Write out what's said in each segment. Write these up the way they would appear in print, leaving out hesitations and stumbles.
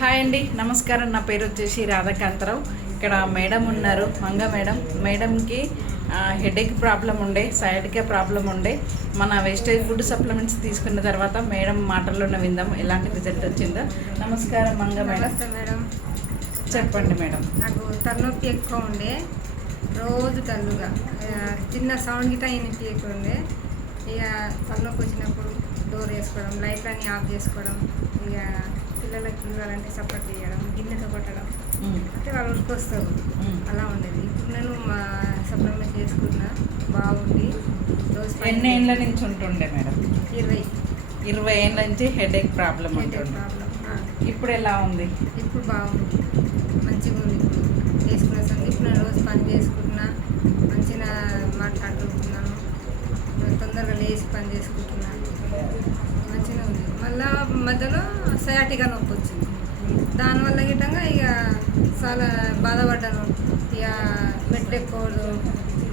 Hi అండి, నమస్కారం. నా పేరు వచ్చేసి రాధాకాంతరావు. ఇక్కడ మేడం ఉన్నారు, మంగ మేడం. మేడంకి హెడేక్ ప్రాబ్లం ఉండే, సయాటికా ప్రాబ్లం ఉండే. మన వేస్టేజ్ ఫుడ్ సప్లిమెంట్స్ తీసుకున్న తర్వాత మేడం మాటల్లోనే విందాం ఎలాంటి రిజల్ట్ వచ్చిందో. నమస్కారం మంగ మేడం. మేడం చెప్పండి మేడం. నాకు తలనొప్పి ఎక్కువ ఉండే, రోజు తల్లుగా చిన్న సౌండ్ గిట్ట వినిపించకుండే. ఇక తలనొప్పి వచ్చినప్పుడు డోర్ వేసుకోవడం, లైట్లన్నీ ఆఫ్ చేసుకోవడం, ఇక పిల్లలకి ఇవ్వాలంటే సపోర్ట్ చేయడం, గిన్నెతో కొట్టడం, అంటే వాళ్ళు ఉరికొస్తారు. అలా ఉండేది. ఇప్పుడు నేను మా సప్లిమెంట్ చేసుకున్నా, బాగుంది. రోజు ఎన్ని ఏళ్ళ నుంచి ఉంటుండే మేడం? 20 ఏళ్ళ నుంచి హెడేక్ ప్రాబ్లం ఉంటుండే. ఇప్పుడు ఎలా ఉంది? ఇప్పుడు బాగుంది, మంచిగా ఉంది. ఇప్పుడు వేసుకున్న సంగతి ఇప్పుడు నేను రోజు పని చేసుకుంటున్నా, మంచిగా మాట్లాడుకుంటున్నాను, తొందరగా లేచి పని చేసుకుంటున్నాను, మంచిగా ఉంది. మళ్ళీ మధ్యలో సయాటిగా నొప్పి వచ్చింది. దానివల్ల గిట్టంగా ఇక చాలా బాధపడ్డాను. ఇక మెట్లు ఎక్కకూడదు,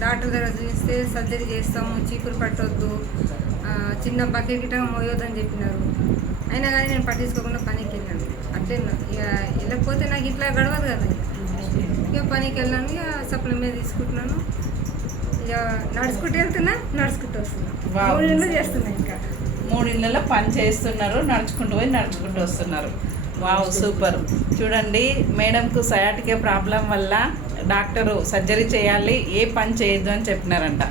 డాక్టర్ దగ్గర చూస్తే సర్జరీ చేస్తాము, చీపురు పట్టొద్దు, చిన్న బకెట్ గిట్టంగా మోయొద్దని చెప్పినారు. అయినా కానీ నేను పట్టించుకోకుండా పనికి వెళ్ళాను. అట్లే ఇక వెళ్ళకపోతే నాకు ఇట్లా గడవదు కదా. ఇక పనికి వెళ్ళాను, ఇక సప్లిమెంట్ తీసుకుంటున్నాను. ఇక నడుచుకుంటూ వెళ్తున్నా, నడుచుకుంటూ వస్తున్నా. 3 ఇళ్ళు చేస్తున్నా. ఇంకా 3 ఇళ్ళలో పని చేస్తున్నారు, నడుచుకుంటూ పోయి నడుచుకుంటూ వస్తున్నారు. Wow, super. చూడండి, మేడంకు సయాటికా ప్రాబ్లం వల్ల డాక్టరు సర్జరీ చేయాలి, ఏ పని చేయొద్దు అని చెప్పినారంట.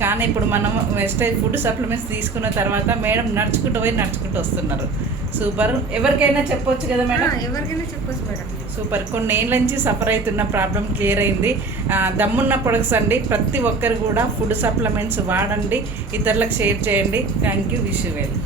కానీ ఇప్పుడు మనం వెస్టేజ్ ఫుడ్ సప్లిమెంట్స్ తీసుకున్న తర్వాత మేడం నడుచుకుంటూ పోయి నడుచుకుంటూ వస్తున్నారు. సూపర్. ఎవరికైనా చెప్పొచ్చు కదా మేడం? ఎవరికైనా చెప్పొచ్చు మేడం. సూపర్. కొన్ని ఏళ్ళ నుంచి సఫర్ అవుతున్న ప్రాబ్లం క్లియర్ అయింది. దమ్మున్న ప్రొడక్ట్స్ అండి. ప్రతి ఒక్కరు కూడా ఫుడ్ సప్లిమెంట్స్ వాడండి, ఇతరులకు షేర్ చేయండి. Thank you. Wish you well.